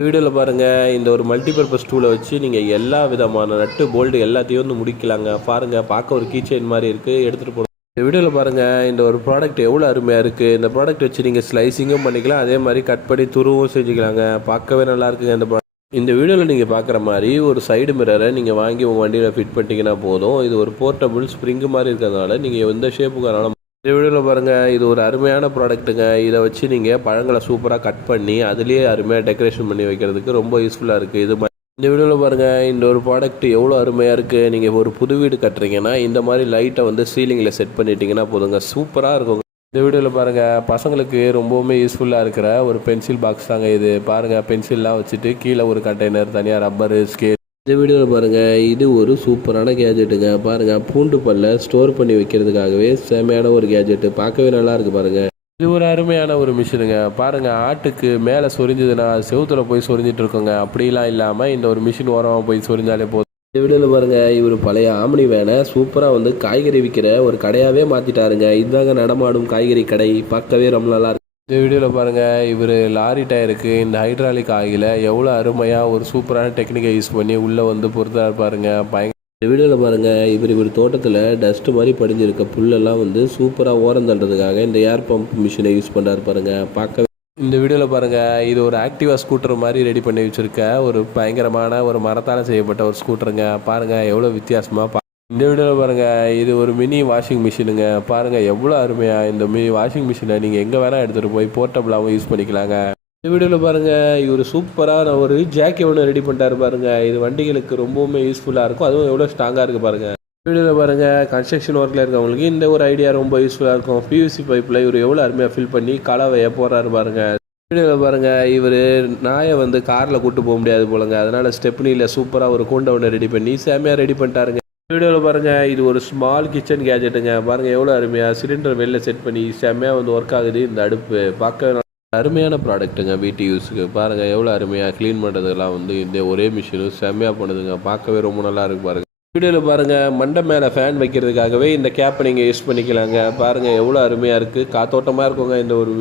வீடியோவில் பாருங்கள் இந்த ஒரு மல்டிபர்பஸ் டூலை வச்சு நீங்கள் எல்லா விதமான நட்டு போல்டு எல்லாத்தையும் வந்து முடிக்கலாங்க. பாருங்கள் பார்க்க ஒரு கீச்சைன் மாதிரி இருக்குது எடுத்துகிட்டு போகணும். இந்த வீடியோவில் பாருங்கள் இந்த ஒரு ப்ராடக்ட் எவ்வளோ அருமையாக இருக்குது இந்த ப்ராடக்ட் வச்சு நீங்கள் ஸ்லைசிங்கும் பண்ணிக்கலாம். அதே மாதிரி கட் பண்ணி துருவும் செஞ்சுக்கலாங்க. பார்க்கவே நல்லா இருக்குங்க இந்த இந்த வீடியோவில் நீங்கள் பார்க்குற மாதிரி ஒரு சைடு மிரரை நீங்கள் வாங்கி உங்கள் வண்டியில் ஃபிட் பண்ணிட்டீங்கன்னா போதும். இது ஒரு போர்ட்டபுள் ஸ்ப்ரிங்கு மாதிரி இருக்கிறதுனால நீங்கள் எந்த ஷேப்புக்கு வேணாலும் இந்த வீடியோவில் பாருங்கள் இது ஒரு அருமையான ப்ராடக்ட்டுங்க இதை வச்சு நீங்கள் பழங்களை சூப்பராக கட் பண்ணி அதுலேயே அருமையாக டெக்கரேஷன் பண்ணி வைக்கிறதுக்கு ரொம்ப யூஸ்ஃபுல்லாக இருக்குது இது மாதிரி இந்த வீடியோவில் பாருங்கள் இந்த ஒரு ப்ராடக்ட் எவ்வளோ அருமையாக இருக்குது நீங்கள் ஒரு புது வீடு கட்டுறீங்கன்னா இந்த மாதிரி லைட்டை வந்து சீலிங்கில் செட் பண்ணிட்டீங்கன்னா போதுங்க. சூப்பராக இருக்கும் இந்த வீடியோவில் பாருங்கள் பசங்களுக்கு ரொம்பவுமே யூஸ்ஃபுல்லாக இருக்கிற ஒரு பென்சில் பாக்ஸ் தாங்க இது. பாருங்கள் பென்சில்லாம் வச்சுட்டு கீழே ஒரு கண்டெய்னர் தனியாக ரப்பரு ஸ்கேல் இந்த வீடியோவில் பாருங்கள் இது ஒரு சூப்பரான கேஜெட்டுங்க பாருங்கள் பூண்டு பல்ல ஸ்டோர் பண்ணி வைக்கிறதுக்காகவே செமையான ஒரு கேஜெட்டு பார்க்கவே நல்லா இருக்கு பாருங்கள் இது ஒரு அருமையான ஒரு மிஷினுங்க பாருங்கள் ஆட்டுக்கு மேலே சொரிஞ்சதுன்னா செவுத்துல போய் சொரிஞ்சிட்டு இருக்கோங்க. அப்படிலாம் இல்லாமல் இந்த ஒரு மிஷின் ஓரமாக போய் சொரிஞ்சாலே போதும். இந்த வீடியோவில் பாருங்கள் இவர் பழைய ஆமணி வேனை சூப்பராக வந்து காய்கறி விற்கிற ஒரு கடையாகவே மாற்றிட்டாருங்க இதுதாங்க நடமாடும் காய்கறி கடை. பார்க்கவே ரொம்ப நல்லா இந்த வீடியோவில் பாருங்கள் இவர் லாரி டயருக்கு இந்த ஹைட்ராலிக் ஆகில எவ்வளோ அருமையாக ஒரு சூப்பரான டெக்னிக்கை யூஸ் பண்ணி உள்ளே வந்து பொறுத்தா பாருங்க. பயங்க இந்த வீடியோவில் பாருங்கள் இவர் இவர் தோட்டத்தில் டஸ்ட்டு மாதிரி படிஞ்சிருக்க புல்லெல்லாம் வந்து சூப்பராக ஓரம் தள்ளுறதுக்காக இந்த ஏர் பம்ப் மிஷினை யூஸ் பண்ணுறாரு பாருங்க. பார்க்க இந்த வீடியோவில் பாருங்கள் இது ஒரு ஆக்டிவா ஸ்கூட்டர் மாதிரி ரெடி பண்ணி வச்சுருக்க ஒரு பயங்கரமான ஒரு மரத்தால் செய்யப்பட்ட ஒரு ஸ்கூட்டருங்க. பாருங்கள் எவ்வளோ வித்தியாசமாக பா இந்த வீடியோவில் பாருங்கள் இது ஒரு மினி வாஷிங் மிஷினுங்க பாருங்கள் எவ்வளோ அருமையாக இந்த மினி வாஷிங் மிஷினை நீங்கள் எங்கே வேணால் எடுத்துகிட்டு போய் போர்ட்டபுளாகவும் யூஸ் பண்ணிக்கலாங்க. இந்த வீடியோவில் பாருங்கள் இவர் சூப்பரான ஒரு ஜாக்கி ஒன்று ரெடி பண்ணிட்டாரு பாருங்கள் இது வண்டிகளுக்கு ரொம்பவுமே யூஸ்ஃபுல்லாக இருக்கும். அதுவும் எவ்வளோ ஸ்ட்ராங்காக இருக்குது பாருங்கள் வீடியோவில் பாருங்கள் கன்ஸ்ட்ரக்ஷன் ஒர்க்கில் இருக்கவங்களுக்கு இந்த ஒரு ஐடியா ரொம்ப யூஸ்ஃபுல்லாக இருக்கும். பியூசி பைப்பில் இவர் எவ்வளோ அருமையாக ஃபில் பண்ணி கலவையை போடுறாரு பாருங்க. வீடியோவில் பாருங்கள் இவர் நாயை வந்து காரில் கூட்டு போக முடியாது போலங்க. அதனால் ஸ்டெப்னியில் சூப்பராக ஒரு கூண்டை ஒன்று ரெடி பண்ணி செமையாக ரெடி பண்ணிட்டாருங்க. வீடியோவில் பாருங்கள் இது ஒரு ஸ்மால் கிச்சன் கேஜெட்டுங்க பாருங்கள் எவ்வளோ அருமையாக சிலிண்டர் வெளில செட் பண்ணி செம்மையாக வந்து ஒர்க் ஆகுது. இந்த அடுப்பு பார்க்க அருமையான ப்ராடக்ட்டுங்க வீட்டு யூஸுக்கு பாருங்கள் எவ்வளோ அருமையாக க்ளீன் பண்ணுறதுலாம் வந்து இந்த ஒரே மிஷினும் செம்மையாக பண்ணுதுங்க. பார்க்கவே ரொம்ப நல்லா இருக்கு பாருங்கள் வீடியோவில் பாருங்கள் மண்டை மேலே ஃபேன் வைக்கிறதுக்காகவே இந்த கேப்பை நீங்கள் யூஸ் பண்ணிக்கலாங்க. பாருங்கள் எவ்வளோ அருமையாக இருக்குது காத்தோட்டமாக இருக்குங்க இந்த ஒரு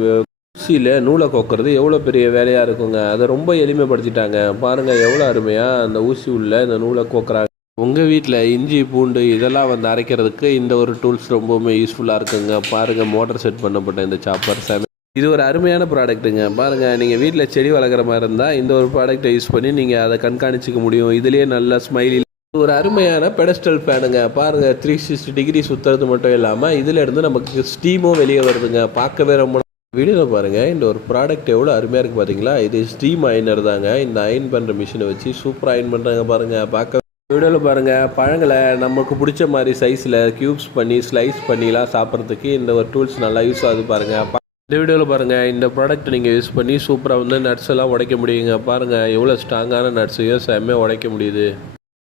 ஊசியில் நூலை கோக்கிறது. எவ்வளோ பெரிய வேலையாக இருக்குங்க. அதை ரொம்ப எளிமைப்படுத்திட்டாங்க. பாருங்கள் எவ்வளோ அருமையாக அந்த ஊசி உள்ள இந்த நூலை கோக்குறாங்க. உங்கள் வீட்டில் இஞ்சி பூண்டு இதெல்லாம் வந்து அரைக்கிறதுக்கு இந்த ஒரு டூல்ஸ் ரொம்பவுமே யூஸ்ஃபுல்லாக இருக்குங்க. பாருங்கள் மோட்டர் செட் பண்ணப்பட்ட இந்த சாப்பர் சாமி இது ஒரு அருமையான ப்ராடக்ட்டுங்க பாருங்கள் நீங்கள் வீட்டில் செடி வளர்க்குற மாதிரி இருந்தால் இந்த ஒரு ப்ராடக்ட்டை யூஸ் பண்ணி நீங்கள் அதை கண்காணிச்சிக்க முடியும். இதுலேயே நல்ல ஸ்மைலி ஒரு அருமையான பெடஸ்டல் ஃபேனுங்க பாருங்கள் த்ரீ சிக்ஸ்டி டிகிரி சுற்றுறது மட்டும் இல்லாமல் இதிலேருந்து நமக்கு ஸ்டீமும் வெளியே வருதுங்க. பார்க்கவே ரொம்ப வீடியோவில் பாருங்கள் இந்த ஒரு ப்ராடக்ட் எவ்வளோ அருமையாக இருக்குது பார்த்தீங்களா இது ஸ்டீம் அயனர் தாங்க. இந்த அயன் பண்ணுற மிஷினை வச்சு சூப்பராக அயன் பண்ணுறாங்க பாருங்கள் பார்க்க வீடியோவில் பாருங்கள் பழங்களை நமக்கு பிடிச்ச மாதிரி சைஸில் க்யூப்ஸ் பண்ணி ஸ்லைஸ் பண்ணிலாம் சாப்பிட்றதுக்கு இந்த ஒரு டூல்ஸ் நல்லா யூஸ் ஆகுது பாருங்கள் இந்த வீடியோவில் பாருங்கள் இந்த ப்ராடக்ட் நீங்கள் யூஸ் பண்ணி சூப்பராக வந்து நட்ஸ் எல்லாம் உடைக்க முடியுங்க. பாருங்கள் எவ்வளோ ஸ்ட்ராங்கான நட்ஸையும் செம்மையாக உடைக்க முடியுது.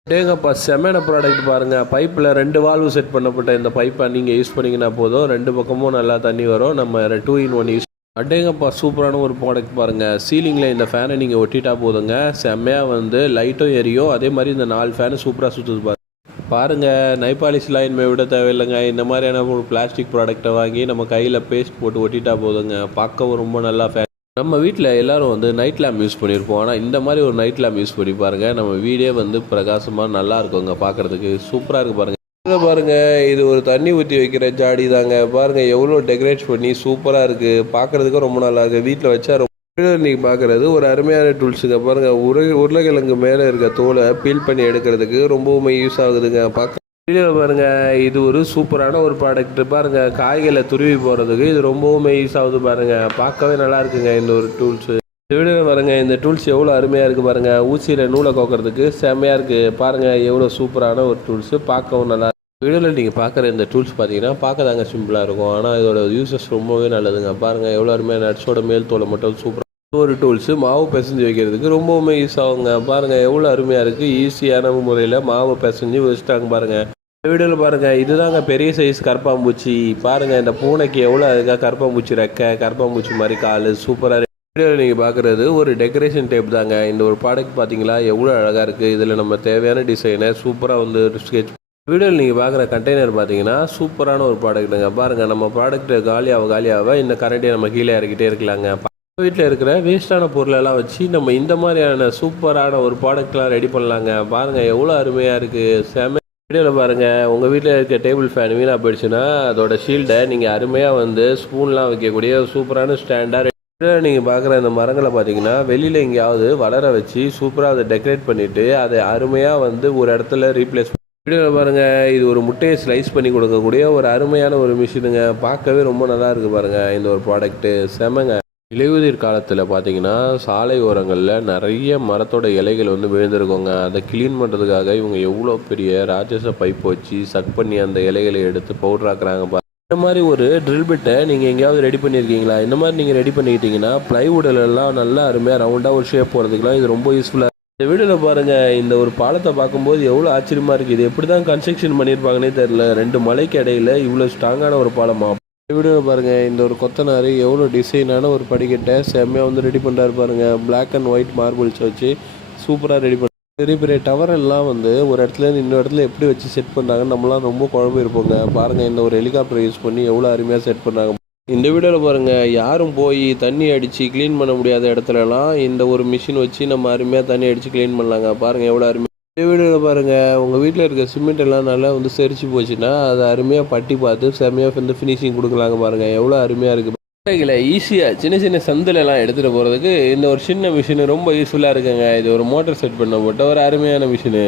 டேங்கப்பா செமையான ப்ராடக்ட் பாருங்கள் பைப்பில் ரெண்டு வால்வு செட் பண்ணப்பட்ட இந்த பைப்பை நீங்கள் யூஸ் பண்ணிங்கன்னா போதும். ரெண்டு பக்கமும் நல்லா தண்ணி வரும். நம்ம டூ இன் ஒன் யூஸ் அடேங்கப்பா சூப்பரான ஒரு ப்ராடக்ட் பாருங்கள் சீலிங்கில் இந்த ஃபேனை நீங்கள் ஒட்டிட்டா போதுங்க. செம்மையாக வந்து லைட்டும் எரியும் அதே மாதிரி இந்த நாலு ஃபேனு சூப்பராக சுற்றுது பாருங்க. பாருங்கள் நைப்பாலிஷ்லாம் இனிமேல் விட தேவையில்லைங்க. இந்த மாதிரியான ஒரு பிளாஸ்டிக் ப்ராடக்ட்டை வாங்கி நம்ம கையில் பேஸ்ட் போட்டு ஒட்டிட்டா போதுங்க. பார்க்கவும் ரொம்ப நல்லா ஃபேன் நம்ம வீட்டில் எல்லோரும் வந்து நைட் லேம்ப் யூஸ் பண்ணியிருப்போம் ஆனால் இந்த மாதிரி ஒரு நைட் லேம்ப் யூஸ் பண்ணி பாருங்கள் நம்ம வீடே வந்து பிரகாசமாக நல்லா இருக்குங்க. பார்க்குறதுக்கு சூப்பராக இருக்குது பாருங்கள் இதை பாருங்க இது ஒரு தண்ணி ஊற்றி வைக்கிற ஜாடி தாங்க. பாருங்க எவ்வளோ டெக்கரேட் பண்ணி சூப்பராக இருக்கு. பார்க்கறதுக்கு ரொம்ப நல்லா இருக்கு. வீட்டில் வச்சா ரொம்ப இன்னைக்கு பார்க்குறது ஒரு அருமையான டூல்ஸுங்க பாருங்க உரு உருளைக்கிழங்கு மேலே இருக்க தோலை பீல் பண்ணி எடுக்கிறதுக்கு ரொம்பவுமே யூஸ் ஆகுதுங்க. பார்க்க வீடியோவில் பாருங்க இது ஒரு சூப்பரான ஒரு ப்ராடக்ட் பாருங்க காய்களை துருவி போகிறதுக்கு இது ரொம்பவுமே யூஸ் ஆகுது பாருங்க. பார்க்கவே நல்லா இருக்குங்க இந்த ஒரு டூல்ஸு இந்த வீடியோவில் பாருங்க இந்த டூல்ஸ் எவ்வளோ அருமையாக இருக்குது பாருங்க. ஊசியில் நூலை கோக்கிறதுக்கு செம்மையாக இருக்குது பாருங்க எவ்வளோ சூப்பரான ஒரு டூல்ஸு பார்க்கவும் நல்லா வீடியோவில் நீங்கள் பார்க்குற இந்த டூல்ஸ் பார்த்தீங்கன்னா பார்க்க தாங்க சிம்பிளாக இருக்கும். ஆனால் இதோட யூசஸ் ரொம்பவே நல்லதுங்க. பாருங்கள் எவ்வளோ அருமையாக நட்ஸோட மேல் தோலை மட்டும் சூப்பராக ஒரு டூல்ஸு மாவு பிசைஞ்சு வைக்கிறதுக்கு ரொம்பவுமே யூஸ் ஆகுங்க. பாருங்கள் எவ்வளோ அருமையாக இருக்குது ஈஸியான முறையில் மாவு பிசைஞ்சு வச்சுட்டாங்க பாருங்கள் இந்த வீடியோவில் பாருங்கள் இதுதாங்க பெரிய சைஸ் கருப்பாம்பூச்சி. பாருங்கள் இந்த பூனைக்கு எவ்வளோ அதுக்காக கருப்பாம்பூச்சி ரெக்கை கருப்பாம்பூச்சி மாதிரி கால் சூப்பராக வீடியோவில் நீங்கள் பார்க்குறது ஒரு டெக்கரேஷன் டேப் தாங்க. இந்த ஒரு ப்ராடக்ட் பார்த்தீங்களா எவ்வளோ அழகாக இருக்குது இதில் நம்ம தேவையான டிசைனை சூப்பராக வந்து ஸ்கெச் வீடியோவில் நீங்கள் பார்க்குற கண்டெய்னர் பார்த்தீங்கன்னா சூப்பரான ஒரு ப்ராடக்ட்டுங்க பாருங்கள் நம்ம ப்ராடக்ட்டு காலியாக காலியாக இந்த கரண்ட்டை நம்ம கீழே இறக்கிட்டே இருக்கலாங்க. வீட்டில் இருக்கிற வேஸ்ட்டான பொருளெல்லாம் வச்சு நம்ம இந்த மாதிரியான சூப்பரான ஒரு ப்ராடக்ட்லாம் ரெடி பண்ணலாங்க. பாருங்கள் எவ்வளோ அருமையாக இருக்குது செம வீடியோவில் பாருங்கள் உங்கள் வீட்டில் இருக்க டேபிள் ஃபேன் வீணாக போயிடுச்சுன்னா அதோட ஷீல்டை நீங்கள் அருமையாக வந்து ஸ்பூன்லாம் வைக்கக்கூடிய ஒரு சூப்பரான ஸ்டாண்டாக நீங்கள் பார்க்குற இந்த மரங்களை பார்த்தீங்கன்னா வெளியில் எங்கேயாவது வளர வச்சு சூப்பராக அதை டெக்கரேட் பண்ணிவிட்டு அதை அருமையாக வந்து ஒரு இடத்துல ரீப்ளேஸ் வீடியோவில் பாருங்கள் இது ஒரு முட்டையை ஸ்லைஸ் பண்ணி கொடுக்கக்கூடிய ஒரு அருமையான ஒரு மிஷினுங்க பார்க்கவே ரொம்ப நல்லா இருக்குது பாருங்கள் இந்த ஒரு ப்ராடக்ட்டு செமங்க. இலையுதிர் காலத்தில் பார்த்தீங்கன்னா சாலை ஓரங்களில் நிறைய மரத்தோட இலைகள் வந்து விழுந்திருக்கோங்க. அதை க்ளீன் பண்ணுறதுக்காக இவங்க எவ்வளோ பெரிய ராட்சச பைப் வச்சு சக் பண்ணி அந்த இலைகளை எடுத்து பவுடர் ஆக்குறாங்க பா இந்த மாதிரி ஒரு ட்ரில் பிட்டை நீங்கள் எங்கேயாவது ரெடி பண்ணியிருக்கீங்களா இந்த மாதிரி நீங்கள் ரெடி பண்ணிக்கிட்டீங்கன்னா ப்ளைவுட்லலாம் நல்லா அருமையாக ரவுண்டாக ஒரு ஷேப் போகிறதுக்குலாம் இது ரொம்ப யூஸ்ஃபுல்லாக இந்த வீடியோவில் பாருங்கள் இந்த ஒரு பாலத்தை பார்க்கும்போது எவ்வளோ ஆச்சரியமாக இருக்குது இது எப்படி தான் கன்ஸ்ட்ரக்ஷன் பண்ணியிருப்பாங்கன்னே தெரில ரெண்டு மலைக்கு இடையில இவ்வளோ ஸ்ட்ராங்கான ஒரு பாலமா? இந்த வீடியோவில் பாருங்கள் இந்த ஒரு கொத்தனார் எவ்வளோ டிசைனான ஒரு படிக்கட்டை செம்மையாக வந்து ரெடி பண்ணுறாரு பாருங்கள் பிளாக் அண்ட் ஒயிட் மார்பிள்ஸ் வச்சு சூப்பராக ரெடி பண்ண பெரிய பெரிய டவர் எல்லாம் வந்து ஒரு இடத்துல இருந்து இன்னொரு இடத்துல எப்படி வச்சு செட் பண்ணாங்கன்னு நம்மளாம் ரொம்ப குழம்பு இருப்போங்க பாருங்கள் இந்த ஒரு ஹெலிகாப்டர் யூஸ் பண்ணி எவ்வளோ அருமையாக செட் பண்ணாங்க. இந்த வீடியோவில் பாருங்கள் யாரும் போய் தண்ணி அடித்து க்ளீன் பண்ண முடியாத இடத்துலலாம் இந்த ஒரு மிஷின் வச்சு நம்ம அருமையாக தண்ணி அடித்து க்ளீன் பண்ணலாங்க. பாருங்கள் எவ்வளோ அருமையாக இந்த வீடியோவில் பாருங்கள் உங்கள் வீட்டில் இருக்க சிமெண்ட் எல்லாம் நல்லா வந்து செரிச்சு போச்சுன்னா அதை அருமையாக பட்டி பார்த்து செம்மையாக வந்து ஃபினிஷிங் கொடுக்கலாங்க பாருங்கள் எவ்வளோ அருமையாக இருக்குது பிள்ளைகளை ஈஸியாக சின்ன சின்ன சந்தில் எல்லாம் எடுத்துகிட்டு போகிறதுக்கு இந்த ஒரு சின்ன மிஷின் ரொம்ப யூஸ்ஃபுல்லாக இருக்குங்க. இது ஒரு மோட்டர் செட் பண்ண போட்ட ஒரு அருமையான மிஷினு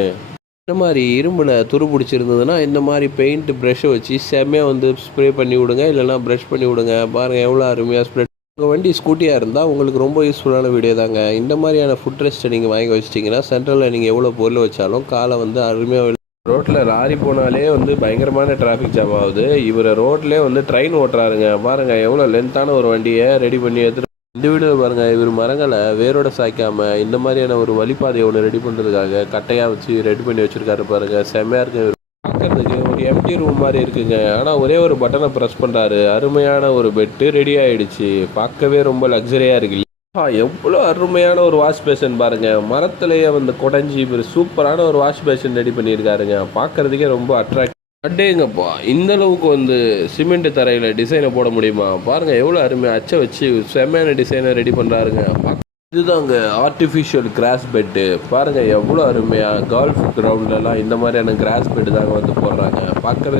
இந்த மாதிரி இரும்பில் துரு பிடிச்சிருந்ததுன்னா இந்த மாதிரி பெயிண்ட் ப்ரஷ்ஷை வச்சு செம்மையாக வந்து ஸ்ப்ரே பண்ணி விடுங்க. இல்லைனா ப்ரஷ் பண்ணி விடுங்க. பாருங்கள் எவ்வளோ அருமையாக ஸ்ப்ரே உங்கள் வண்டி ஸ்கூட்டியாக இருந்தால் உங்களுக்கு ரொம்ப யூஸ்ஃபுல்லான வீடியோ தாங்க. இந்த மாதிரியான ஃபுட் ரெஸ்ட்டை நீங்கள் வாங்கி வச்சிட்டிங்கன்னா சென்ட்ரலில் நீங்கள் எவ்வளோ பொருள் வச்சாலும் காலை வந்து அருமையாக ரோட்டில் லாரி போனாலே வந்து பயங்கரமான டிராஃபிக் ஜாம் ஆகுது. இவர் ரோட்லேயே வந்து ட்ரெயின் ஓட்டுறாருங்க. பாருங்கள் எவ்வளோ லென்த்தான ஒரு வண்டியை ரெடி பண்ணி எடுத்துகிட்டு இந்த வீடியோ பாருங்கள் இவர் மரங்களை வேரோட சாய்க்காம இந்த மாதிரியான ஒரு வழிபாதையை ஒன்று ரெடி பண்ணுறதுக்காக கட்டையாக வச்சு ரெடி பண்ணி வச்சுருக்காரு பாருங்க. செம்மையாக இருக்கு. இவரு. பார்க்கறதுக்கு ஒரு எம்டி ரூம் மாதிரி இருக்குங்க. ஆனால் ஒரே ஒரு பட்டனை ப்ரெஸ் பண்ணுறாரு அருமையான ஒரு பெட்டு ரெடி ஆகிடுச்சு பார்க்கவே ரொம்ப லக்ஸரியாக இருக்கு. எவ்வளோ அருமையான ஒரு வாஷ் பேஷன் பாருங்க. மரத்துலேயே வந்து குடஞ்சி ஒரு சூப்பரான ஒரு வாஷ் பேஷன் ரெடி பண்ணியிருக்காருங்க. பார்க்கறதுக்கே ரொம்ப அட்ராக்ட் அட்டேங்கப்பா இந்த அளவுக்கு வந்து சிமெண்ட் தரையில் டிசைனை போட முடியுமா? பாருங்க எவ்வளோ அருமையாக அச்சை வச்சு செம்மையான டிசைனை ரெடி பண்ணுறாருங்க இதுதாங்க ஆர்டிஃபிஷியல் கிராஸ் பெட்டு பாருங்க எவ்வளோ அருமையாக கால்ஃப் கிரவுண்ட்லலாம் இந்த மாதிரியான கிராஸ் பெட்டு தாங்க வந்து போடுறாங்க. பார்க்கவே